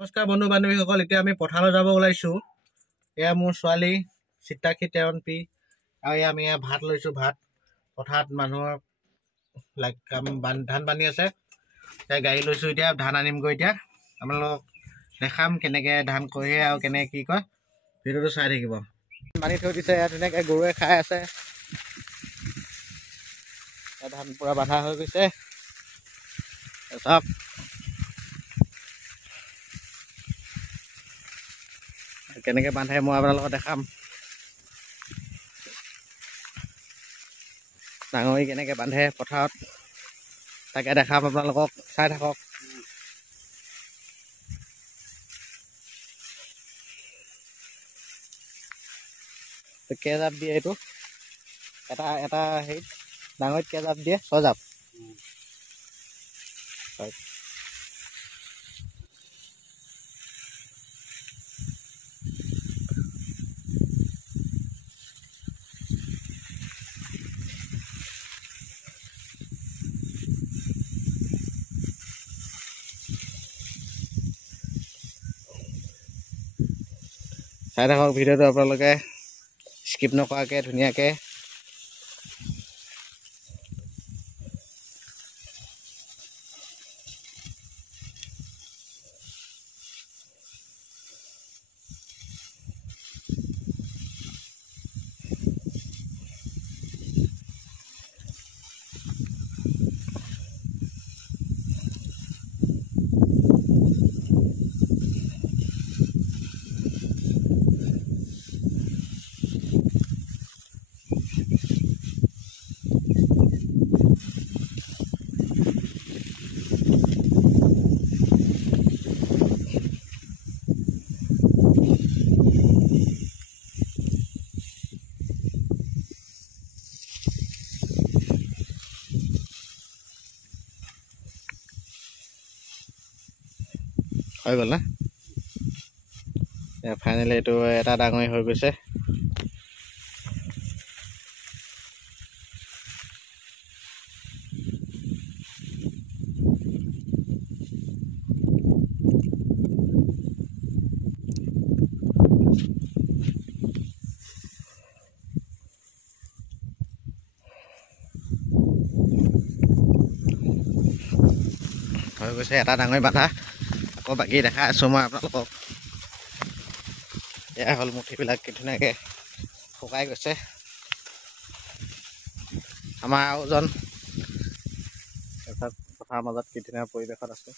নমস্কাৰ বন্ধু বান্ধৱীসকল, এতিয়া আমি পথাৰলৈ যাব ওলাইছোঁ। এয়া মোৰ ছোৱালী চিত্ৰাক্ষী তেৰণপি আৰু আমি ভাত লৈছোঁ। ভাত পথাৰত মানুহৰ ধান বান্ধি আছে। এতিয়া গাড়ী লৈছোঁ, এতিয়া ধান আনিমগৈ। এতিয়া আপোনালোকক দেখাম কেনেকৈ ধান কঢ়িয়াই আৰু কেনেকৈ কি কয়, ভিডিঅ'টো চাই থাকিব। বান্ধি থৈ দিছে, ইয়াত ধুনীয়াকৈ গৰুৱে খাই আছে। ধান পূৰা বান্ধা হৈ গৈছে। চাওক কেনেকৈ বান্ধে মই আপোনালোকক দেখাম। ডাঙৰি কেনেকৈ বান্ধে পথাৰত তাকে দেখাম আপোনালোকক, চাই থাকক। কেইজাপ দিয়ে এইটো? এটা হেৰিত ডাঙৰিত কেইজাপ দিয়ে? 6 জাপ। চাই থাকক ভিডিঅ'টো আপোনালোকে স্কিপ নকৰাকৈ ধুনীয়াকৈ। হৈ গ'ল না? ফাইনেলি এইটো এটা ডাঙৰি হৈ গৈছে। হৈ গৈছে এটা ডাঙৰি বান্ধা। আকৌ বাকী দেখাই আছোঁ মই আপোনালোকক। এয়া হ'ল মুঠিবিলাক কি ধুনীয়াকৈ শুকাই গৈছে। আমাৰ ওজন পথাৰৰ মাজত কি ধুনীয়া পৰিৱেশত আছে।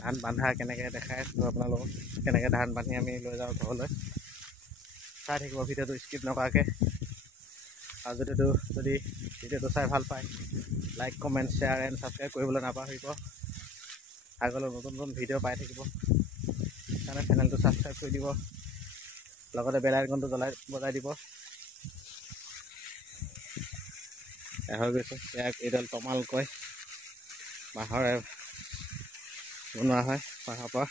ধান বান্ধা কেনেকৈ দেখাই আছিলোঁ আপোনালোকক, কেনেকৈ ধান বান্ধি আমি লৈ যাওঁ ঘৰলৈ। চাই থাকিব ভিডিঅ'টো স্কিপ নকৰাকৈ। আৰু যদি ভিডিঅ'টো চাই ভাল পায়, like comment share and subscribe কৰিবলৈ নাপাহৰিব। আগলৈ নতুন নতুন ভিডিঅ' পাই থাকিব, সেইকাৰণে চেনেলটো ছাবস্ক্ৰাইব কৰি দিব, লগতে বেল আইকনটো বজাই দিব। হৈ গৈছে। ইয়াক এইডাল তমাল কয়, বাঁহৰে বনোৱা হয়, বাঁহৰ পৰা।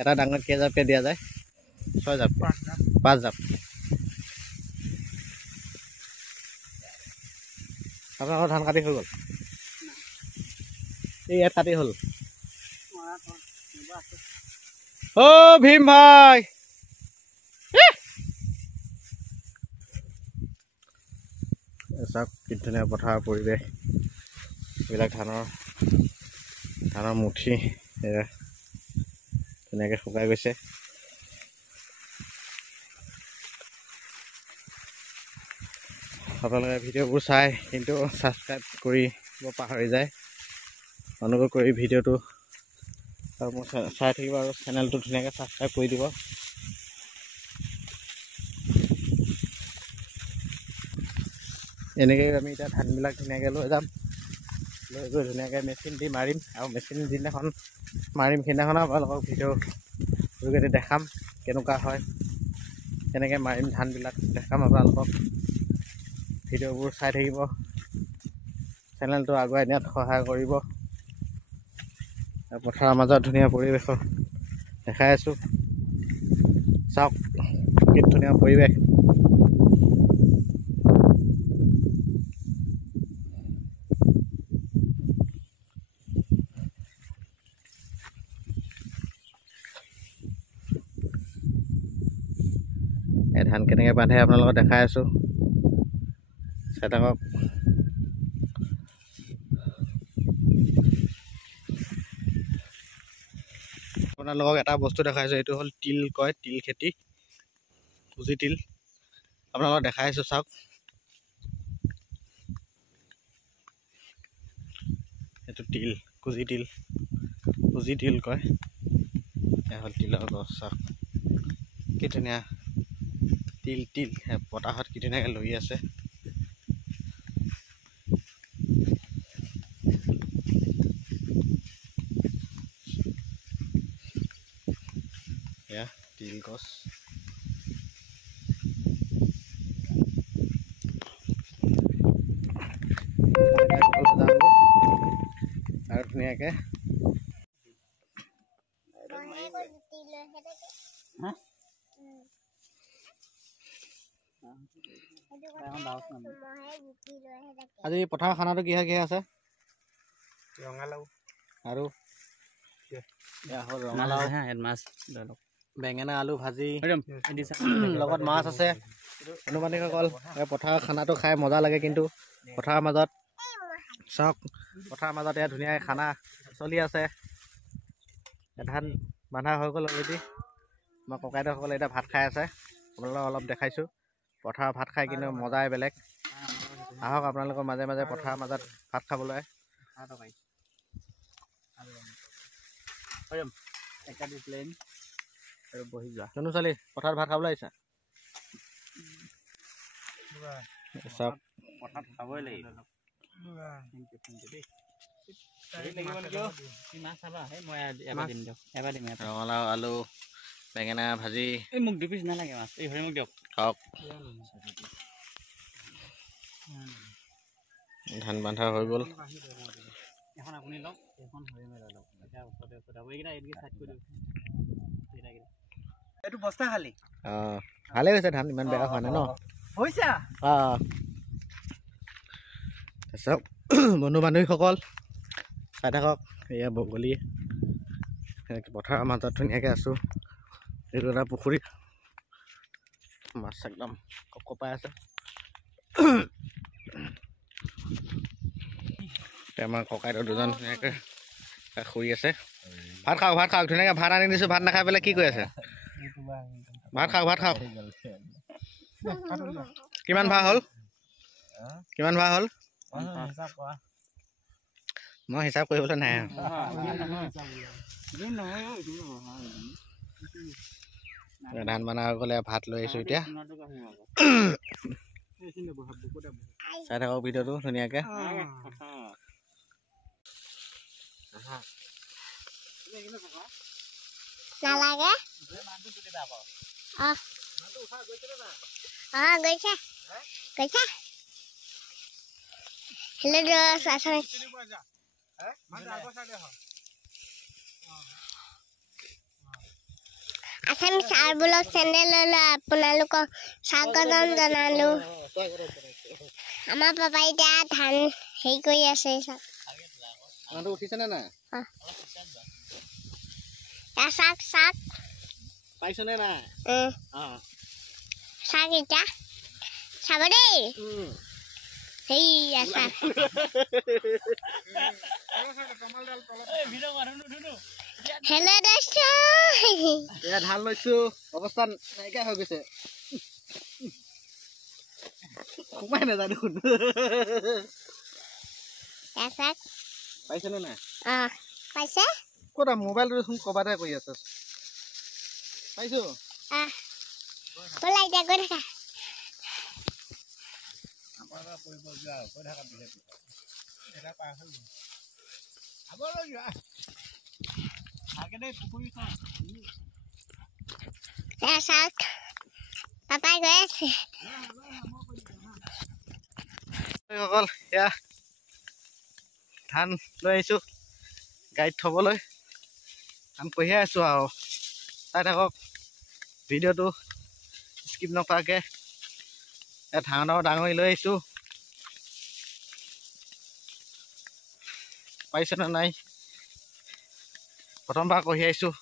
এটা ডাঙৰ কেইজাপকৈ দিয়া যায়? 6 জাপ, 5 জাপ। আপোনালোকৰ ধান কাটি হৈ গ'ল? এই ইয়াত কাটি হ'ল। অ' ভীম ভাই, চাওক কি ধুনীয়া পথাৰৰ পৰিৱেশ। এইবিলাক ধানৰ মুঠি ধুনীয়াকৈ শুকাই গৈছে। আপোনালোকে ভিডিঅ'বোৰ চাই কিন্তু ছাবস্ক্ৰাইব কৰিব পাহৰি যায়। অনুগ্ৰহ কৰি ভিডিঅ'টো আৰু মোৰ চাই থাকিব আৰু চেনেলটো ধুনীয়াকৈ ছাবস্ক্ৰাইব কৰি দিব। এনেকৈ আমি এতিয়া ধানবিলাক ধুনীয়াকৈ লৈ যাম। লৈ গৈ ধুনীয়াকৈ মেচিন দি মাৰিম, আৰু মেচিন যিদিনাখন মাৰিম সেইদিনাখন আপোনালোকক ভিডিঅ' যোগেদি দেখাম কেনেকুৱা হয়, কেনেকৈ মাৰিম ধানবিলাক দেখাম আপোনালোকক। ভিডিঅ'বোৰ চাই থাকিব, চেনেলটো আগুৱাই নিয়াত সহায় কৰিব। পথাৰৰ মাজত ধুনীয়া পৰিৱেশ দেখাই আছোঁ। চাওক কি ধুনীয়া পৰিৱেশ। ধান কেনেকৈ বান্ধে আপোনালোকক দেখাই আছোঁ চাই থাকক আপোনালোকক এটা বস্তু দেখাইছোঁ এইটো হ'ল তিল কয় তিল খেতি কুজি তিল আপোনালোকক দেখাই আছোঁ চাওক এইটো তিল কুজি তিল কয় এয়া হ'ল তিলৰ গছ চাওক কি ধুনীয়া তিল বতাহত কি ধুনীয়াকৈ লৰি আছে এয়া তিল গছ আৰু ধুনীয়াকৈ আজি পথাৰৰ খানাটো কিহে আছে ৰঙালাও আৰু ৰঙালাও মাছ বেঙেনা আলু ভাজি লগত মাছ আছে অনুমানিকসকল এই পথাৰৰ খানাটো খাই মজা লাগে কিন্তু পথাৰৰ মাজত চাওক পথাৰৰ মাজত এয়া ধুনীয়াকৈ খানা চলি আছে ধান বন্ধা হৈ গ'ল অলৰেডি আমাৰ ককাইদেউসকলে এতিয়া ভাত খাই আছে আপোনালোকক অলপ দেখাইছোঁ পথাৰৰ ভাত খাই কিন্তু মজাই বেলেগ আহক আপোনালোকৰ মাজে মাজে পথাৰৰ মাজত ভাত খাবলৈ বহি যোৱা কোনো ছোৱালী পথাৰত ভাত খাবলৈ আহিছা চাওক পথাৰত খাবই লাগিব ৰঙালাও আলু বেঙেনা ভাজি মোক 2 পিচ নালাগে মাছ এই হৰি মোক দিয়ক খাওক ধান বন্ধা হৈ গ'ল এখন আপুনি লওক এখন হৰি মেলা লওক এটা ওচৰতে এইকেইটা সাইড কৰি দিয়ক এইটো বস্তা খালি ভালে হৈছে ধান ইমান বেয়া হোৱা নাই ন হৈছে চাওক বন্ধু বান্ধৱীসকল চাই থাকক এয়া বগলী পথাৰৰ মাজত ধুনীয়াকৈ আছোঁ এইটো এটা পুখুৰী মাছ একদম কপাই আছে আমাৰ ককাইদেউ দুজন ধুনীয়াকৈ শুই আছে ভাত খাওক ধুনীয়াকৈ ভাত আনি দিছোঁ ভাত নাখাই পেলাই কি কৰি আছে ভাত খাওক কিমান ভাৰ হ'ল মই হিচাপ কৰিবলৈ নাই ধান বনা হৈ গ'লে ভাত লৈ আহিছোঁ এতিয়া চাই থাকক ভিডিঅ'টো ধুনীয়াকৈ আসামিছ আৰ ব্লগ চেনেললৈ আপোনালোকক স্বাগতম জনালোঁ আমাৰ পাপাই এতিয়া ধান হেৰি কৰি আছে উঠিছেনে নাই চাক পাইছনে নাই চাক এতিয়া চাব দেই চাক হেল্ল' এয়া ধান লৈছোঁ অৱস্থা নাইকিয়া হৈ গৈছে সোমাই নাযায় দেখোন পাইছেনে নাই পাইছে ক'তা মোবাইলটো দেখোন ক'ৰবাতে কৰি আছে পাইছোঁ ব'লা এতিয়া গৈ থাকা চাওক পাপাই গৈ আছে সকল এয়া ধান লৈ আহিছোঁ গাড়ীত থ'বলৈ ধান কঢ়িয়াই আছোঁ আৰু চাই থাকক ভিডিঅ'টো স্কিপ নকৰাকৈ ধানৰ ডাঙৰি লৈ আহিছোঁ পাৰিছেনে নাই প্ৰথমবাৰ কঢ়িয়াইছোঁ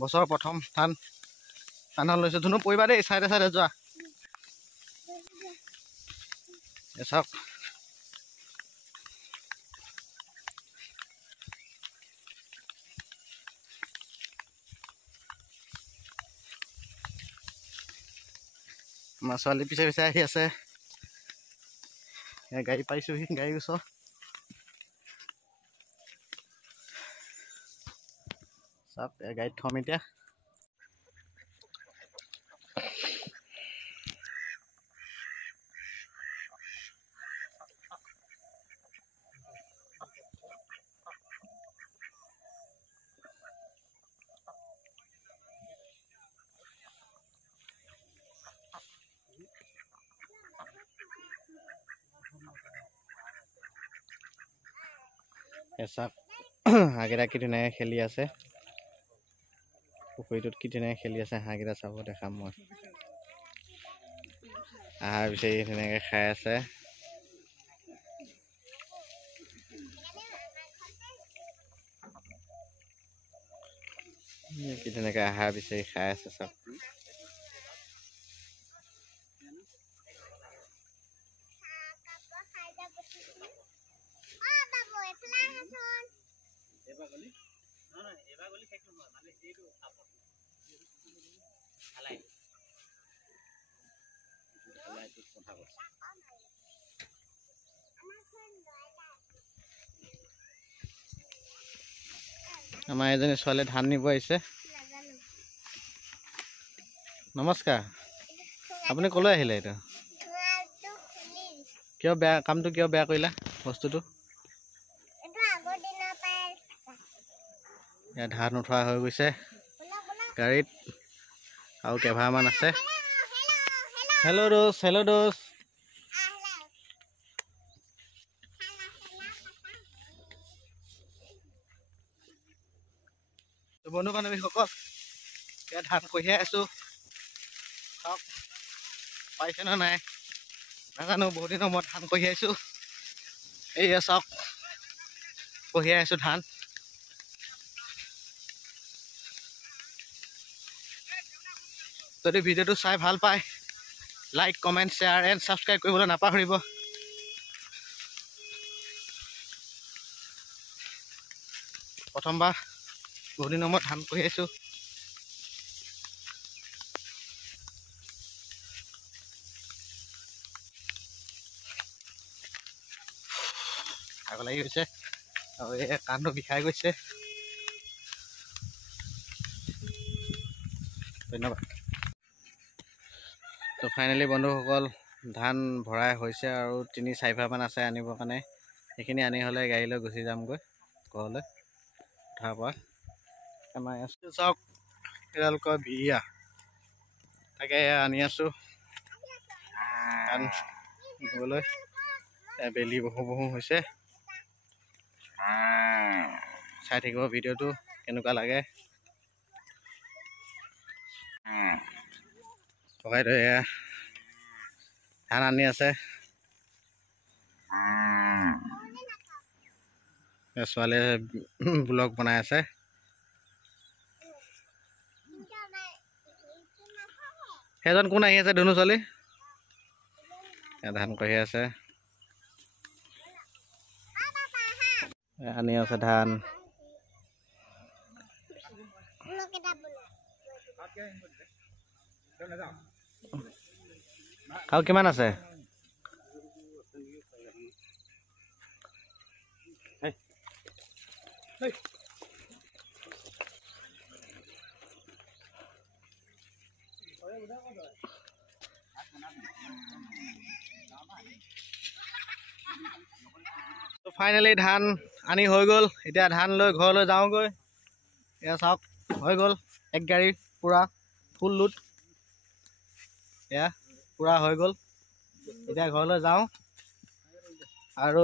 বছৰৰ প্ৰথম ধান কাণত লৈছোঁ ধুনু পৰিবা দেই চাইডে চাইডে যোৱা চাওক আমাৰ ছোৱালী পিছে পিছে আহি আছে গাড়ী পাইছোহি গাড়ী ওচৰ চাওক গাড়ীত থ'ম এতিয়া চাওক হাঁহকেইটা কি ধুনীয়াকৈ খেলি আছে পুখুৰীটোত কি ধুনীয়াকৈ খেলি আছে হাঁহকেইটা চাব দেখাম মই আহাৰ বিচাৰি ধুনীয়াকৈ খাই আছে কি ধুনীয়াকৈ আহাৰ বিচাৰি খাই আছে চাওক আমাৰ এজনী ছোৱালীয়ে ধান নিব আহিছে নমস্কাৰ আপুনি ক'লৈ আহিলে এইটো কিয় বেয়া কামটো কিয় বেয়া কৰিলা বস্তুটো ইয়াত ধান উঠোৱা হৈ গৈছে গাড়ীত আৰু কেইভাৰমান আছে হেল্ল' দোষ বন্ধু বান্ধৱীসকল ইয়াত ধান কঢ়িয়াই আছোঁ চাওক পাইছে নে নাই নাজানো বহুত দিনৰ মূৰত ধান কঢ়িয়াইছোঁ এইয়া চাওক কঢ়িয়াই আছোঁ ধান যদি ভিডিঅ'টো চাই ভাল পায় like comment share and subscribe কৰিবলৈ নাপাহৰিব প্ৰথমবাৰ বহুত দিনৰ মূৰত ধান কঢ়িয়াইছোঁ ভাগৰ লাগি গৈছে আৰু এই কাণটো বিষাই গৈছে ধন্যবাদ তো ফাইনেলি বন্ধুসকল ধান ভৰাই হৈছে আৰু 3-4ভাৰমান আছে আনিবৰ কাৰণে সেইখিনি আনি হ'লে গাড়ী লৈ গুচি যামগৈ ঘৰলৈ উঠাৰ পৰা আমাৰ চাওক এডাল কয় বিয়া তাকে আনি আছোঁ ধান নিবলৈ বেলি বহু হৈছে চাই থাকিব ভিডিঅ'টো কেনেকুৱা লাগে ককাই ধান আনি আছে ছোৱালীয়ে ব্লগ বনাই আছে সেইজন কোন আহি আছে ধুনু ছোৱালী ধান কঢ়ি আছে আনি আছে ধান আৰু কিমান আছে ফাইনেলি ধান আনি হৈ গ'ল এতিয়া ধান লৈ ঘৰলৈ যাওঁগৈ এয়া চাওক হৈ গ'ল এক গাড়ী পুৰা ফুল লোড এয়া পুৰা হৈ গ'ল এতিয়া ঘৰলৈ যাওঁ আৰু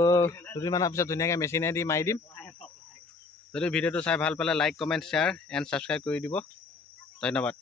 দুদিনমানৰ পিছত ধুনীয়াকৈ মেচিনেদি মাৰি দিম যদি ভিডিঅ'টো চাই ভাল পালে like comment share and subscribe কৰি দিব ধন্যবাদ